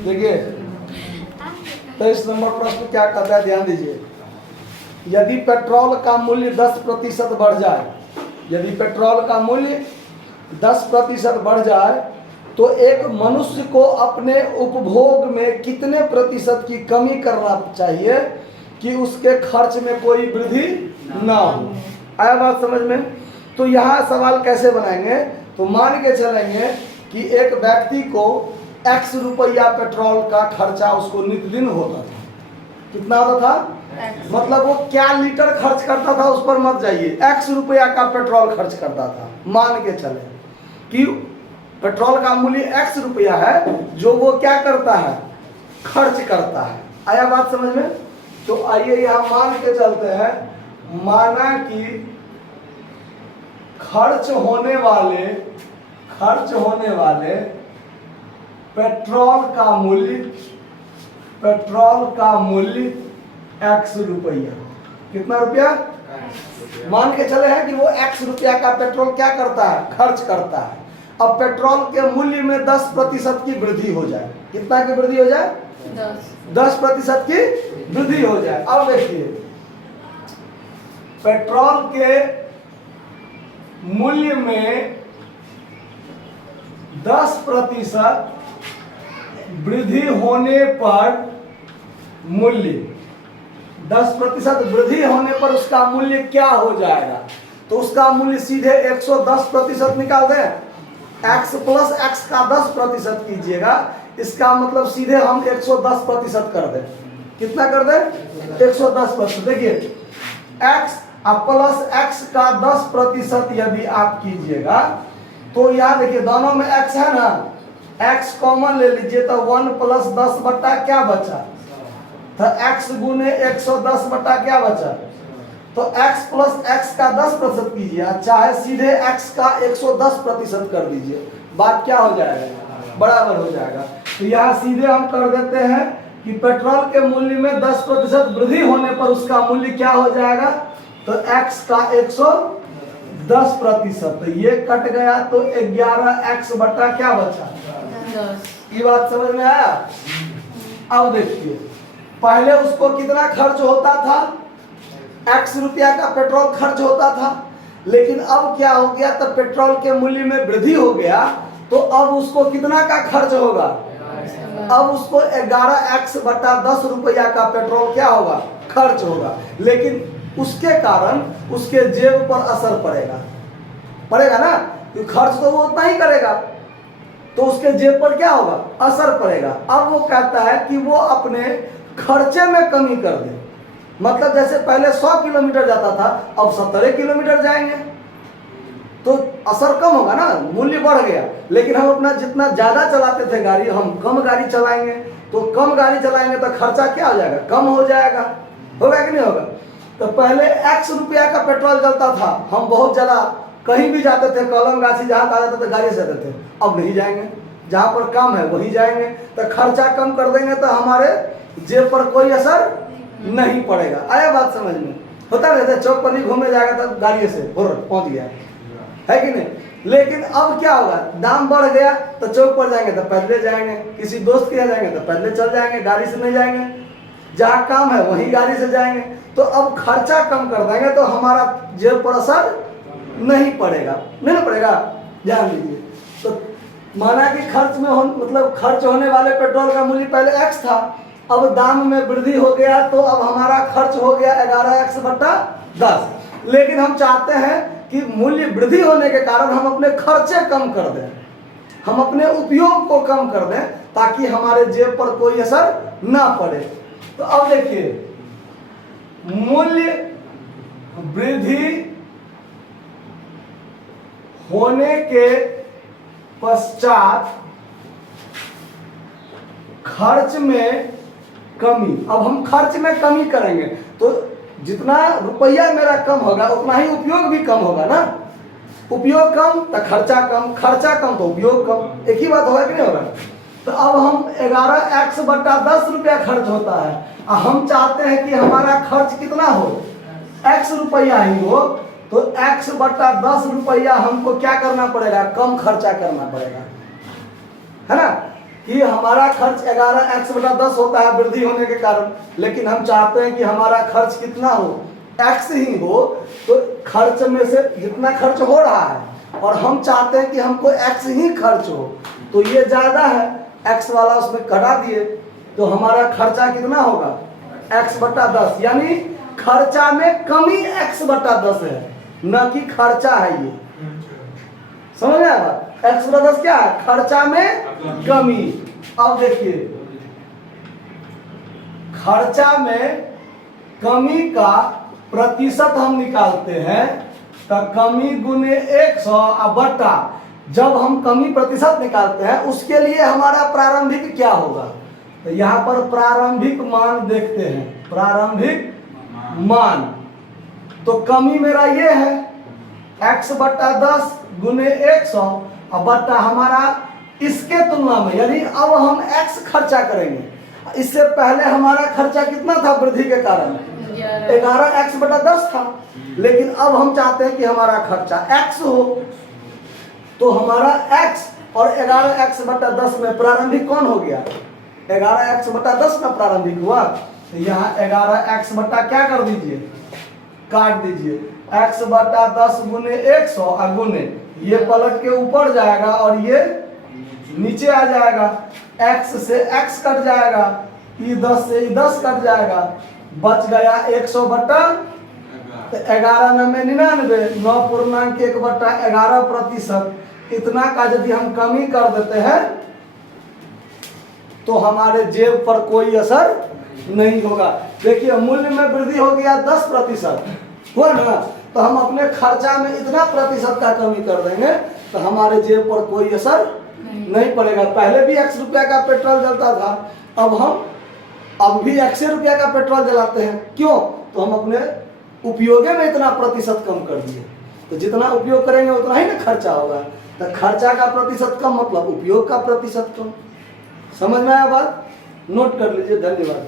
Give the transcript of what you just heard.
देखिए 23 नंबर प्रश्न क्या कहता है, ध्यान दीजिए। यदि पेट्रोल का मूल्य 10% बढ़ जाए, यदि पेट्रोल का मूल्य 10% बढ़ जाए तो एक मनुष्य को अपने उपभोग में कितने प्रतिशत की कमी करना चाहिए कि उसके खर्च में कोई वृद्धि ना हो। आया बात समझ में? तो यहाँ सवाल कैसे बनाएंगे, तो मान के चलेंगे कि एक व्यक्ति को x रुपया पेट्रोल का खर्चा उसको नित्यदिन होता था। कितना होता था? मतलब वो क्या लीटर खर्च करता था उस पर मत जाइए, x रुपया का पेट्रोल खर्च करता था। मान के चले कि पेट्रोल का मूल्य x रुपया है, जो वो क्या करता है, खर्च करता है। आया बात समझ में? तो आइए यहाँ मान के चलते हैं, माना कि खर्च होने वाले पेट्रोल का मूल्य x रुपया। कितना रुपया? मान के चले हैं कि वो x रुपया का पेट्रोल क्या करता है, खर्च करता है। अब पेट्रोल के मूल्य में 10% की वृद्धि हो जाए। कितना की वृद्धि हो जाए? 10% की वृद्धि हो जाए। अब देखिए पेट्रोल के मूल्य में 10% वृद्धि होने पर मूल्य 10% वृद्धि होने पर उसका मूल्य क्या हो जाएगा? तो उसका मूल्य सीधे 110% निकाल दें। x प्लस x का 10% कीजिएगा, इसका मतलब सीधे हम 110% कर दें। कितना कर दें? 110%। देखिए x प्लस x का 10% यदि आप कीजिएगा तो यहाँ देखिए दोनों में x है ना, x कॉमन ले लीजिए तो 1 प्लस 10 बटा क्या बचा, तो x गुने 110 बटा क्या बचा, तो x प्लस x का 10% कीजिए, चाहे सीधे x का 110% कर दीजिए, बात क्या हो जाएगा, बराबर हो जाएगा। तो यहाँ सीधे हम कर देते हैं कि पेट्रोल के मूल्य में 10% वृद्धि होने पर उसका मूल्य क्या हो जाएगा, तो x का 110%, तो ये कट गया तो 11x बटा क्या बचा, 10। ये बात समझ में आया? अब देखिए पहले उसको कितना खर्च होता था, x रुपया का पेट्रोल खर्च होता था, लेकिन अब क्या हो गया, तो पेट्रोल के मूल्य में वृद्धि हो गया तो अब उसको कितना का खर्च होगा, अब उसको 11x बटा 10 रुपया का पेट्रोल क्या होगा, खर्च होगा। लेकिन उसके कारण उसके जेब पर असर पड़ेगा ना, तो खर्च तो वो उतना ही करेगा, तो उसके जेब पर क्या होगा, असर पड़ेगा। अब वो कहता है कि वो अपने खर्चे में कमी कर दे, मतलब जैसे पहले 100 किलोमीटर जाता था अब 70 किलोमीटर जाएंगे, तो असर कम होगा ना, मूल्य बढ़ गया। लेकिन हम अपना जितना ज्यादा चलाते थे गाड़ी, हम कम गाड़ी चलाएंगे, तो कम गाड़ी चलाएंगे तो खर्चा क्या हो जाएगा, कम हो जाएगा। होगा कि नहीं होगा? तो पहले x रुपया का पेट्रोल चलता था, हम बहुत ज्यादा कहीं भी जाते थे, कलम गाछी जहाँ आ जाते थे गाड़ी से जाते थे, अब नहीं जाएंगे, जहाँ पर कम है वहीं जाएंगे, तो खर्चा कम कर देंगे तो हमारे जेब पर कोई असर नहीं पड़ेगा। आया बात समझ में? होता रहता चौक पर नहीं घूमने जाएगा तो गाड़ी से पहुंच गया, है कि नहीं? लेकिन अब क्या होगा, दाम बढ़ गया तो चौक पर जाएंगे तो पैदल जाएंगे, किसी दोस्त के यहाँ जाएंगे तो पैदल चल जाएंगे, गाड़ी से नहीं जाएंगे, जहाँ काम है वहीं गाड़ी से जाएंगे। तो अब खर्चा कम कर देंगे तो हमारा जेब पर असर नहीं पड़ेगा, नहीं ना पड़ेगा, ध्यान दीजिए। तो माना कि मतलब खर्च होने वाले पेट्रोल का मूल्य पहले x था, अब दाम में वृद्धि हो गया तो अब हमारा खर्च हो गया 11x बटा 10। लेकिन हम चाहते हैं कि मूल्य वृद्धि होने के कारण हम अपने खर्चे कम कर दें, हम अपने उपयोग को कम कर दें ताकि हमारे जेब पर कोई असर ना पड़े। तो अब देखिए मूल्य वृद्धि होने के पश्चात खर्च में कमी। अब हम खर्च में कमी करेंगे तो जितना रुपया मेरा कम होगा उतना ही उपयोग भी कम होगा ना, उपयोग कम तो खर्चा कम, खर्चा कम तो उपयोग कम, एक ही बात होगा कि नहीं होगा? तो अब हम 11x बटा 10 रुपया खर्च होता है, हम चाहते हैं कि हमारा खर्च कितना हो, x रुपया ही हो, तो x बटा 10 रुपया हमको क्या करना पड़ेगा, कम खर्चा करना पड़ेगा, है ना? कि हमारा खर्च 11x/10 होता है वृद्धि होने के कारण, लेकिन हम चाहते हैं कि हमारा खर्च कितना हो, x ही हो। तो खर्च में से जितना खर्च हो रहा है और हम चाहते हैं कि हमको x ही खर्च हो, तो ये ज़्यादा है, x वाला उसमें घटा दिए, तो हमारा खर्चा कितना होगा x/10, यानी खर्चा में कमी x/10 है, न कि खर्चा है ये। समझ में आया बात? x/10 क्या है? खर्चा में कमी। अब देखिए खर्चा में कमी का प्रतिशत हम निकालते हैं, तो कमी गुने 100 बटा, जब हम कमी प्रतिशत निकालते हैं उसके लिए हमारा प्रारंभिक क्या होगा, तो यहाँ पर प्रारंभिक मान देखते हैं, प्रारंभिक मान। तो कमी मेरा ये है x/10 गुने 100 बटा हमारा इसके तुलना में, यानी अब हम x खर्चा करेंगे। इससे पहले हमारा खर्चा कितना था वृद्धि के कारण, 11x/10 था, लेकिन अब हम चाहते हैं कि हमारा खर्चा x हो, तो हमारा x और 11x/10 में प्रारंभिक कौन हो गया, 11x/10 में प्रारंभिक हुआ। तो यहाँ 11x बटा क्या कर दीजिए, काट दीजिए, x/10 गुने 100 गुने ये पलट के ऊपर जाएगा और ये नीचे आ जाएगा, x से x कट जाएगा, ई 10 से ई 10 कट जाएगा, बच गया 100 बटा 11 9 99, 9.1/11%। इतना का यदि हम कमी कर देते हैं तो हमारे जेब पर कोई असर नहीं होगा। देखिए मूल्य में वृद्धि हो गया 10% हुआ ना, तो हम अपने खर्चा में इतना प्रतिशत का कमी कर देंगे तो हमारे जेब पर कोई असर नहीं पड़ेगा। पहले भी x रुपया का पेट्रोल जलता था, अब भी x रुपया का पेट्रोल जलाते हैं, क्यों, तो हम अपने उपयोग में इतना प्रतिशत कम कर दिए। तो जितना उपयोग करेंगे उतना ही ना खर्चा होगा, तो खर्चा का प्रतिशत कम मतलब उपयोग का प्रतिशत कम। समझ में आया बात? नोट कर लीजिए। धन्यवाद।